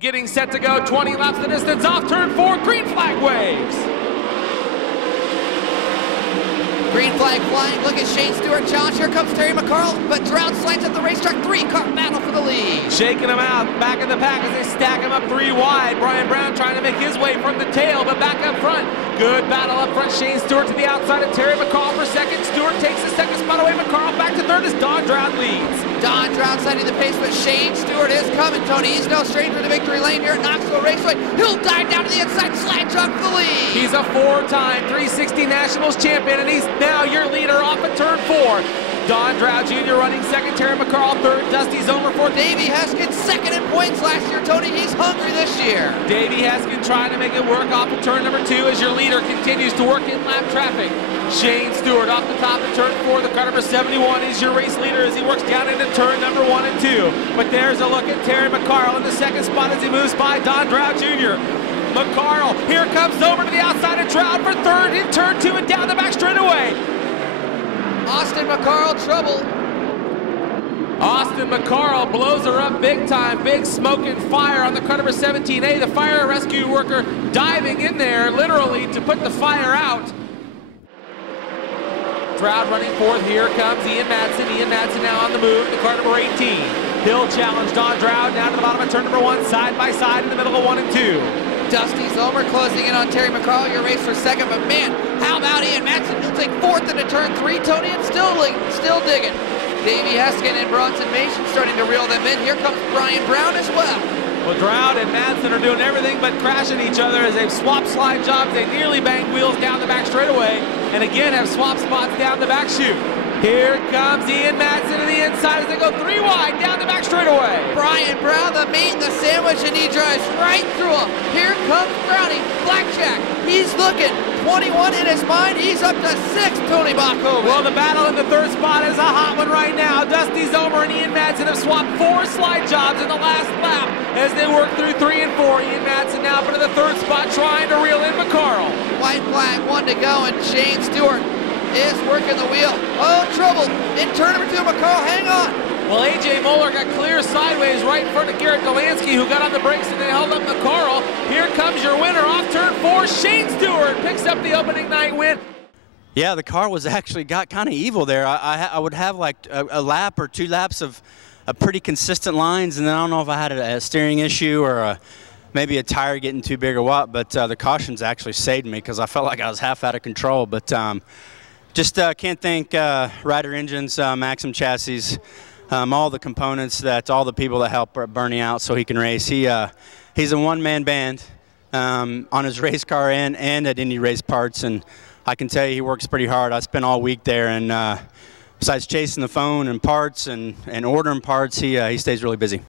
Getting set to go, 20 laps the distance, off turn 4, green flag waves. Green flag flying, look at Shane Stewart challenge, here comes Terry McCarl, but Drown slides up the racetrack, 3-car battle for the lead. Shaking them out, back in the pack as they stack them up 3 wide. Brian Brown trying to make his way from the tail, but back up front. Good battle up front, Shane Stewart to the outside of Terry McCarl for second. Stewart takes the second spot away, McCarl back to third as Don Drown leads. Don Drown setting the pace, but Shane Stewart is coming, Tony. He's no stranger to victory lane here at Knoxville Raceway. He'll dive down to the inside, slide jump for the lead. He's a 4-time 360 Nationals champion, and he's now your leader off of turn 4. Don Drow Jr. running second, Terry McCarl third, Dusty Zomer fourth. Davey Heskin second in points last year, Tony. He's hungry this year. Davey Heskin trying to make it work off of turn number 2 as your leader continues to work in lap traffic. Shane Stewart off the top of turn 4, the car number 71 is your race leader as he works down into turn number 1 and 2. But there's a look at Terry McCarl in the second spot as he moves by Don Drow Jr. McCarl, here comes over to the outside of Drow for third in turn 2 and down the back straightaway. Austin McCarl trouble. Austin McCarl blows her up big time, big smoke and fire on the car number 17A. The fire rescue worker diving in there literally to put the fire out. Stroud running fourth, here comes Ian Madsen. Ian Madsen now on the move, the car number 18. He'll challenge Don Stroud down to the bottom of turn number 1, side by side in the middle of 1 and 2. Dusty Zomer closing in on Terry McCarl, your race for second, but man, how about Ian Madsen? He'll take fourth into turn 3, Tony, and still digging. Davey Heskin and Bronson Mason starting to reel them in. Here comes Brian Brown as well. Well, Stroud and Madsen are doing everything but crashing each other as they've swapped slide jobs. They nearly bang wheels down the back straightaway, and again have swapped spots down the back chute. Here comes Ian Madsen to the inside as they go 3 wide down the back straightaway. Brian Brown, the meat and the sandwich, and he drives right through him. Here comes Brownie, Blackjack. He's looking, 21 in his mind. He's up to 6, Tony Bachhoven. Well, the battle in the third spot is a hot one right now. Dusty Zomer and Ian Madsen have swapped 4 slide jobs in the last lap as they work through 3 and 4. Ian Madsen now up into the third spot trying to reel in McCarl. White flag, 1 to go, and Shane Stewart is working the wheel. Oh, trouble in turn number 2, McCarl, hang on. Well, A.J. Moeller got clear sideways right in front of Garrett Delansky, who got on the brakes and they held up McCarl. Here comes your winner off turn 4. Shane Stewart picks up the opening night win. Yeah, the car was actually got kind of evil there. I would have like a lap or 2 laps of pretty consistent lines, and then I don't know if I had a steering issue or maybe a tire getting too big or what, but the cautions actually saved me because I felt like I was half out of control. But just can't thank Ryder Engines, Maxim Chassis, all the components, all the people that help Bernie out so he can race. He's a one-man band on his race car and at Indy Race Parts, and I can tell you he works pretty hard. I spent all week there, and besides chasing the phone and parts and ordering parts, he stays really busy.